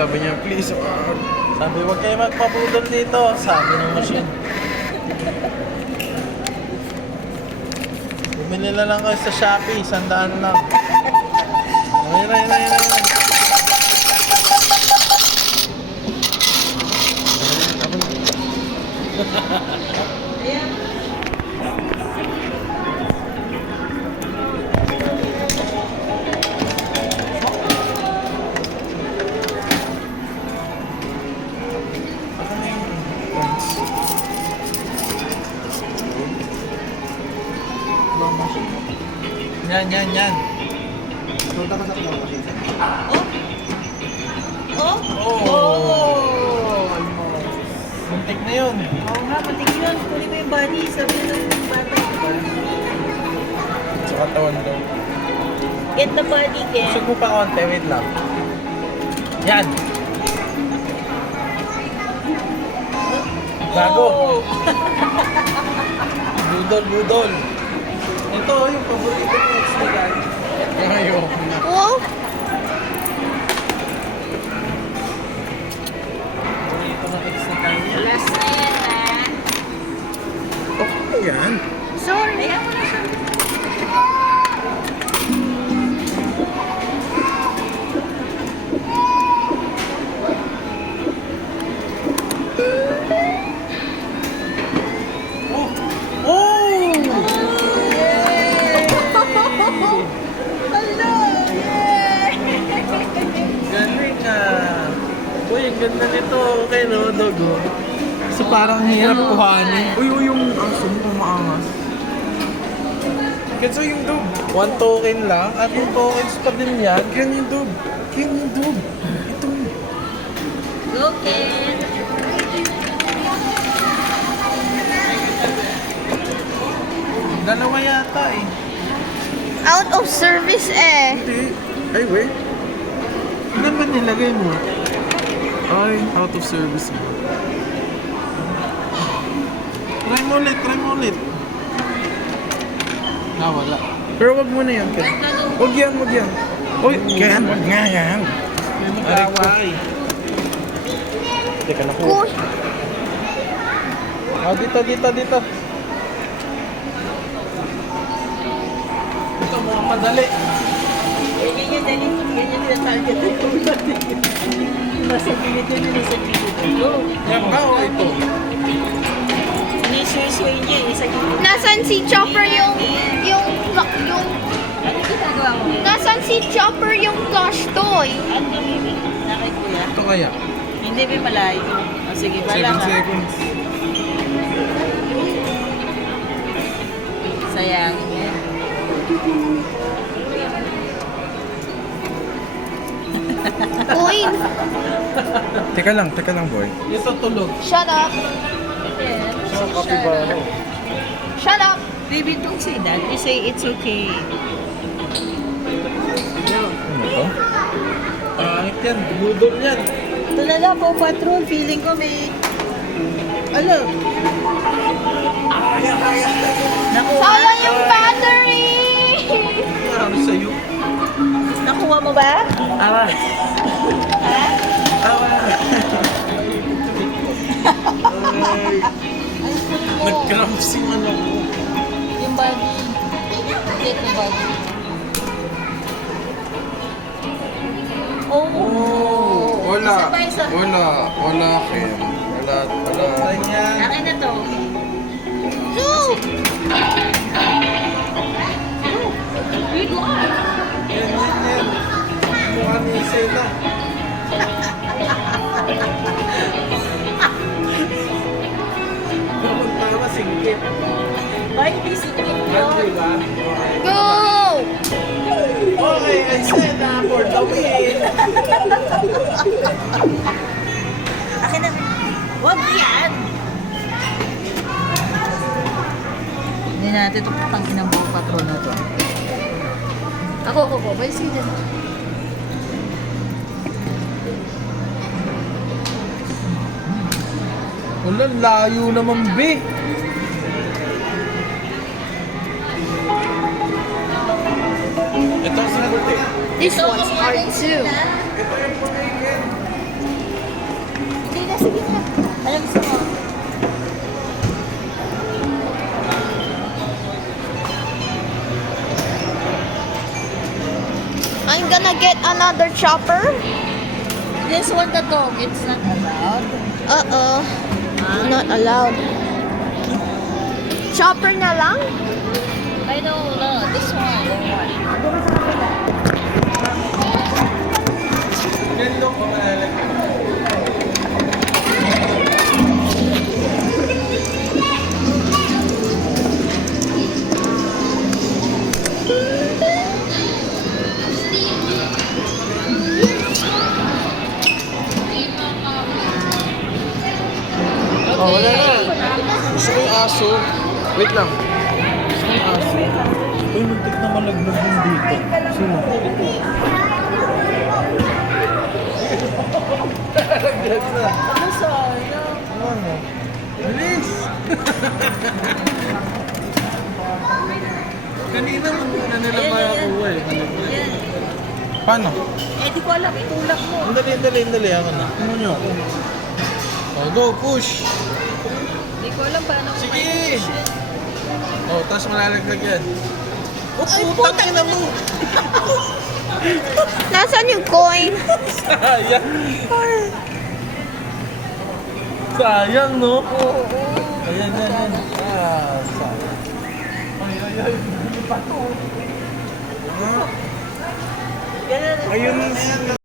Sabi niya, please, wag. Sabi, huwag kayo magpapudol dito. Sabi ng machine. Bumili na lang kayo sa Shopee, 100 lang. Ayun. Yan. Punta ka sa klawa kasi. Muntik na yun. Oo nga, matik yun. Kunin mo yung body. Sabi ng bata. Sa katawan daw. Get the body, Ken. Gusto mo pa konti, wait lang. Yan. Bago. Oh. Budol. Ito yung paborito ko next na guys. Ayoko na. Wow! Paborito na next na kanya. Last na yan, ha? Okay yan. Sorry. Ayan mo na siya. Galing ah. Uy, ang ganda nito. Okay no, dogo. So parang hirap kuhanin. Uy, yung aso mo maangas. Kasi yung dog. 1 token lang. At yung tokens pa din yan. Yan yung dog. Ito. Go, Ken. Dalawa yata eh. Out of service eh. Hindi. Ay, wait. Ano ba nilagay mo? Ay, out of service mo. Try mo ulit. Wala. Pero wag mo na yan, Ken. Wag yan. Uy, Ken, wag nga yan. May mag-away. Teka, naku. Kush. Dito. Ito, mga madali. Ganyan yung target. Nasa gilid Go. Yan ba o ito? Sinisway niya eh, sa gilid. Nasaan si Chopper yung Ano ginagawa mo? Nasaan si Chopper yung plush toy? Ano gawin? Nakay kuya? Ito kaya? Hindi ba malayo? O sige, bala 7 ka. seconds. Sayang yan. Uy, Teka lang, boy. Ito tulog. shut up. So, kapibaro. Shut up. Baby, don't say that. You say it's okay. Ano to? Pangit yan. Budol yan. Tulala po, Patrol. Feeling ko may... Ano? Nakuha? Sayang yung battery. Marami sa'yo. Nakuha mo ba? Awa. Ha? Awa. Nag-cramp si manok ko. Yung body. Get the body. Oh. Wala. Isa pa. Wala, Ken. Wala. Akin na to. Two. Good luck. Yan. Mukha ni Isela. Tama, singgit. Ay, hindi sikip Yan, yun. diba? Go. Okay, Isela for the win. Akin na. Huwag yan. Hindi natin ito pangkin ng buong patron na to. Ako. Balik sige dyan. Wala, layo naman, be. Ito sa puti. This one's hard too. Ito yung puti, Ken. Alam gusto mo? I'm gonna get another chopper. This one, the dog, it's not allowed. Uh-oh. Not allowed. Chopper na lang? I don't know. This one. Ganito ko malalagay. Oh, wala na. Gusto ko yung aso. Wait lang. Gusto ko yung aso. Uy, muntik na malaglag yung dito. Sino? Malaglag na. Ano sayang? Ano? Bilis! Kanina muntik na nila makakuha eh. Malaglag. Yan. Paano? Eh, di ko alam. Itulak mo. Dali. Ako na. Ano nyo? Oh, go, push! Di ko alam paano. Sige! Oh, tapos malalaglag yan. Oh, putang ina mo! Nasaan yung coin? Sayang! Sayang, no? Oo. Ayan. Ah, sayang. Ay. Hindi pa to. Ganun. Ayun.